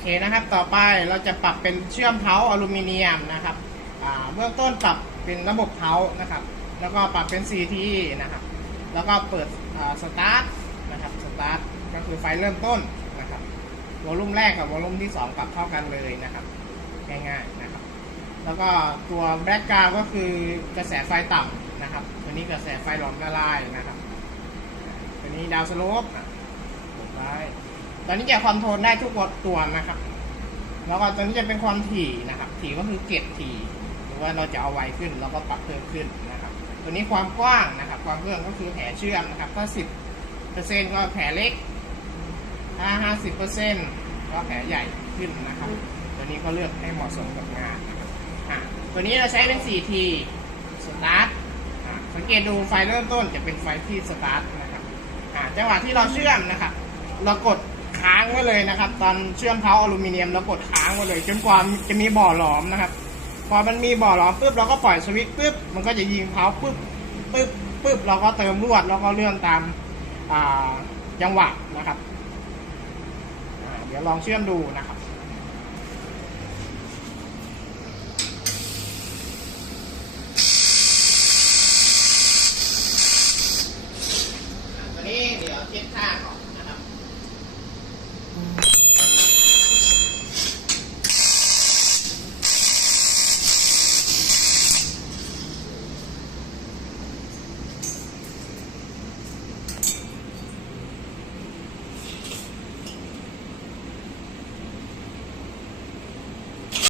เคนะครับ ต่อไปเราจะปรับเป็นเชื่อมเท้าอลูมิเนียมนะครับเบื้องต้นปรับเป็นระบบเท้านะครับ แล้วก็ปรับเป็น CT นะครับ แล้วก็เปิดสตาร์ทนะครับสตาร์ทก็คือไฟเริ่มต้นนะครับวอลลุ่มแรกกับวอลลุ่มที่ 2 ปรับเท่ากันเลยนะครับ ง่ายๆนะครับ แล้วก็ตัวแบล็กกราวก็คือกระแสไฟต่ำนะครับ ตัวนี้กระแสไฟหลอมละลายนะครับ ตัวนี้ดาวสโลปกดไว้ ตอนนี้จะคอนโทรลได้ทุกตัวนะครับ แล้วก็ตัวนี้จะเป็นความถี่นะครับ ถี่ก็คือเก็บถี่ หรือว่าเราจะเอาไวขึ้นเราก็ปรับเพิ่มขึ้นนะครับ ตัวนี้ความกว้างนะครับ ความกว้างก็คือแผลเชื่อมนะครับ ถ้า10เปอร์เซ็นต์ก็แผลเล็ก ถ้า50เปอร์เซ็นต์ก็แผลใหญ่ขึ้นนะครับ ตัวนี้ก็เลือกให้เหมาะสมกับงานนะครับอะตัวนี้เราใช้เป็น 4T สตาร์ทอะสังเกตดูไฟเริ่มต้นจะเป็นไฟที่สตาร์ทนะครับอะจังหวะที่เราเชื่อมนะครับ เรากด ค้างไว้เลยนะครับ ตอนเชื่อมเท้าอลูมิเนียมแล้วกดค้างไว้เลยจนกว่าจะมีบ่อหลอมนะครับ พอมันมีบ่อหลอมปุ๊บเราก็ปล่อยสวิตช์ปุ๊บมันก็จะยิงเท้าปุ๊บปุ๊บปุ๊บเราก็เติมลวดแล้วก็เลื่อนตามจังหวะนะครับเดี๋ยวลองเชื่อมดูนะครับนี่เดี๋ยวเช็คค่าก่อน